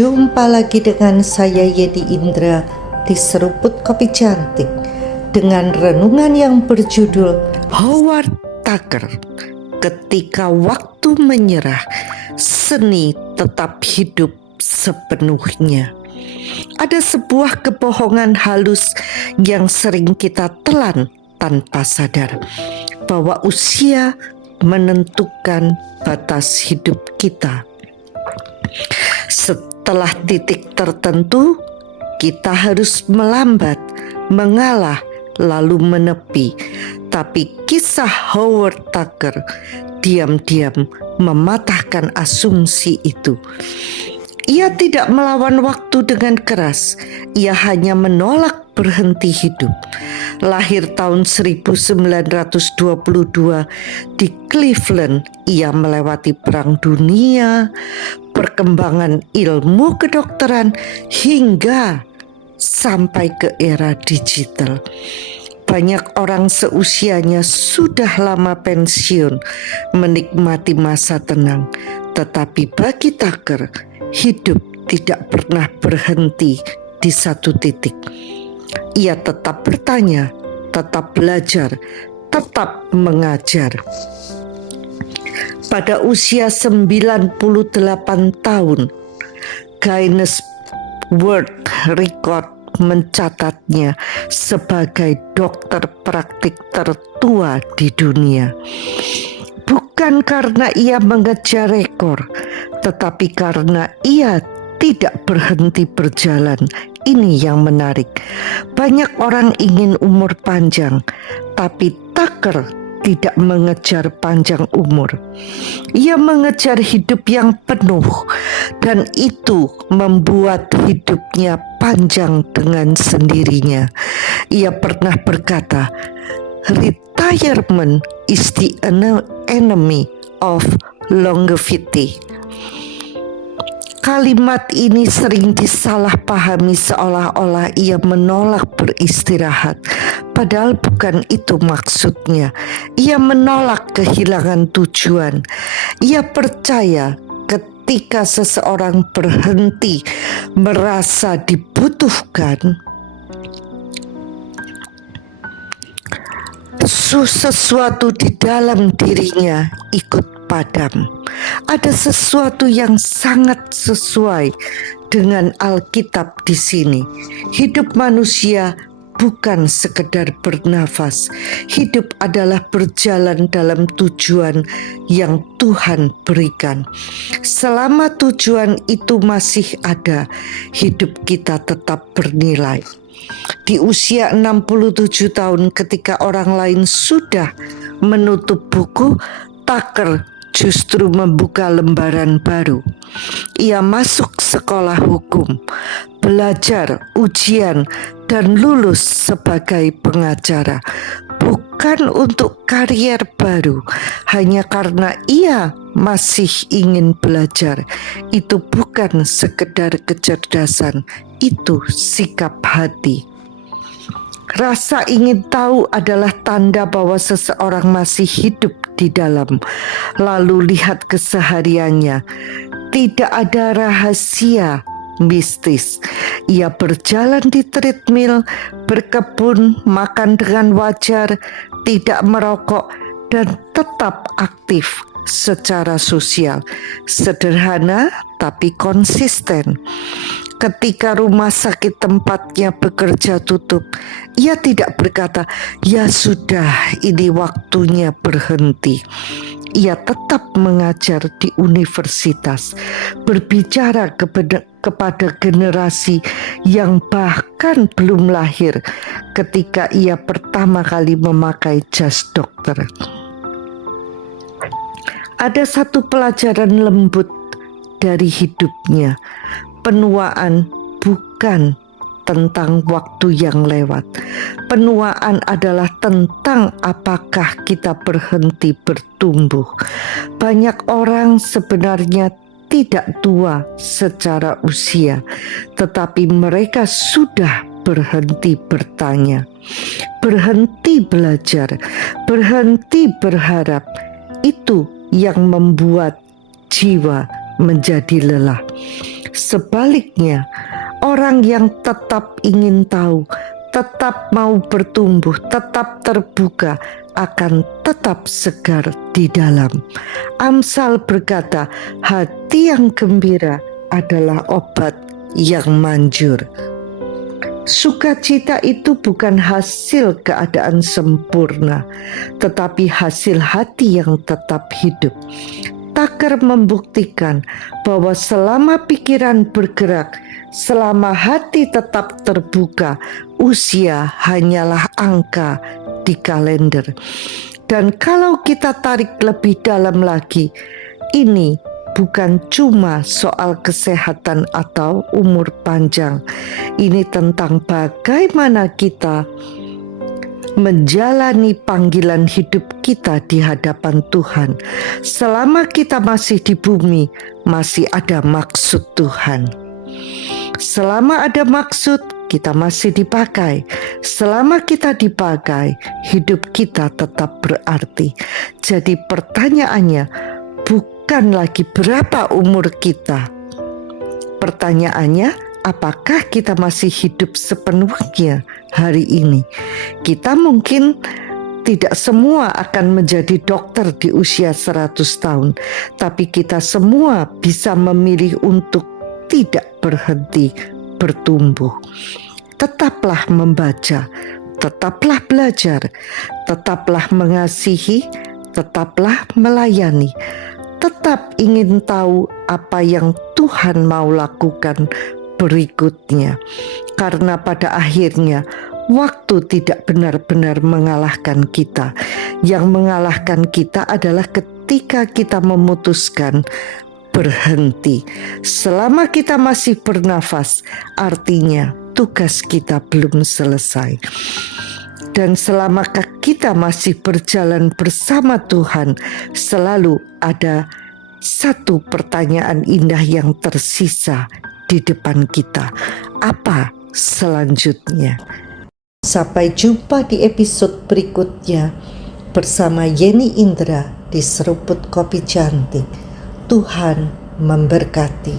Jumpa lagi dengan saya Yedi Indra di Seruput Kopi Cantik dengan renungan yang berjudul Howard Tucker, ketika waktu menyerah, seni tetap hidup sepenuhnya. Ada sebuah kebohongan halus yang sering kita telan tanpa sadar, bahwa usia menentukan batas hidup kita. Setelah titik tertentu, kita harus melambat, mengalah, lalu menepi. Tapi kisah Howard Tucker diam-diam mematahkan asumsi itu. Ia tidak melawan waktu dengan keras, ia hanya menolak berhenti hidup. Lahir tahun 1922 di Cleveland, ia melewati Perang Dunia, perkembangan ilmu kedokteran, hingga sampai ke era digital. Banyak orang seusianya sudah lama pensiun, menikmati masa tenang. Tetapi bagi Tucker, hidup tidak pernah berhenti di satu titik. Ia tetap bertanya, tetap belajar, tetap mengajar. Pada usia 98 tahun, Guinness World Record mencatatnya sebagai dokter praktik tertua di dunia. Bukan karena ia mengejar rekor, tetapi karena ia tidak berhenti berjalan. Ini yang menarik. Banyak orang ingin umur panjang, tapi Tucker tidak mengejar panjang umur. Ia mengejar hidup yang penuh, dan itu membuat hidupnya panjang dengan sendirinya. Ia pernah berkata, "Retirement is the enemy of longevity." Kalimat ini sering disalahpahami seolah-olah ia menolak beristirahat. Padahal bukan itu maksudnya. Ia menolak kehilangan tujuan. Ia percaya ketika seseorang berhenti merasa dibutuhkan, sesuatu di dalam dirinya ikut padam. Ada sesuatu yang sangat sesuai dengan Alkitab di sini. Hidup manusia bukan sekedar bernafas. Hidup adalah berjalan dalam tujuan yang Tuhan berikan. Selama tujuan itu masih ada, hidup kita tetap bernilai. Di usia 67 tahun, ketika orang lain sudah menutup buku, Tucker justru membuka lembaran baru. Ia masuk sekolah hukum, belajar, ujian, dan lulus sebagai pengacara. Bukan untuk karier baru, hanya karena ia masih ingin belajar. Itu bukan sekedar kecerdasan, itu sikap hati. Rasa ingin tahu adalah tanda bahwa seseorang masih hidup di dalam. Lalu lihat kesehariannya. Tidak ada rahasia mistis. Ia berjalan di treadmill, berkebun, makan dengan wajar, tidak merokok, dan tetap aktif secara sosial. Sederhana tapi konsisten. Ketika rumah sakit tempatnya bekerja tutup, ia tidak berkata, "Ya sudah, ini waktunya berhenti." Ia tetap mengajar di universitas, berbicara kepada generasi yang bahkan belum lahir ketika ia pertama kali memakai jas dokter. Ada satu pelajaran lembut dari hidupnya. Penuaan bukan tentang waktu yang lewat. Penuaan adalah tentang apakah kita berhenti bertumbuh. Banyak orang sebenarnya tidak tua secara usia, tetapi mereka sudah berhenti bertanya, berhenti belajar, berhenti berharap. Itu yang membuat jiwa menjadi lelah. Sebaliknya, orang yang tetap ingin tahu, tetap mau bertumbuh, tetap terbuka, akan tetap segar di dalam. Amsal berkata, hati yang gembira adalah obat yang manjur. Sukacita itu bukan hasil keadaan sempurna, tetapi hasil hati yang tetap hidup. Tucker membuktikan bahwa selama pikiran bergerak, selama hati tetap terbuka, usia hanyalah angka di kalender. Dan kalau kita tarik lebih dalam lagi, ini bukan cuma soal kesehatan atau umur panjang. Ini tentang bagaimana kita menjalani panggilan hidup kita di hadapan Tuhan. Selama kita masih di bumi, masih ada maksud Tuhan. Selama ada maksud, kita masih dipakai. Selama kita dipakai, hidup kita tetap berarti. Jadi pertanyaannya bukan lagi berapa umur kita. Pertanyaannya, apakah kita masih hidup sepenuhnya hari ini? Kita mungkin tidak semua akan menjadi dokter di usia 100 tahun, tapi kita semua bisa memilih untuk tidak berhenti bertumbuh. Tetaplah membaca, tetaplah belajar, tetaplah mengasihi, tetaplah melayani, tetap ingin tahu apa yang Tuhan mau lakukan berikutnya. Karena pada akhirnya waktu tidak benar-benar mengalahkan kita. Yang mengalahkan kita adalah ketika kita memutuskan berhenti. Selama kita masih bernafas, artinya tugas kita belum selesai. Dan selama kita masih berjalan bersama Tuhan, selalu ada satu pertanyaan indah yang tersisa di depan kita. Apa selanjutnya? Sampai jumpa di episode berikutnya bersama Yeni Indra di Seruput Kopi Cantik. Tuhan memberkati.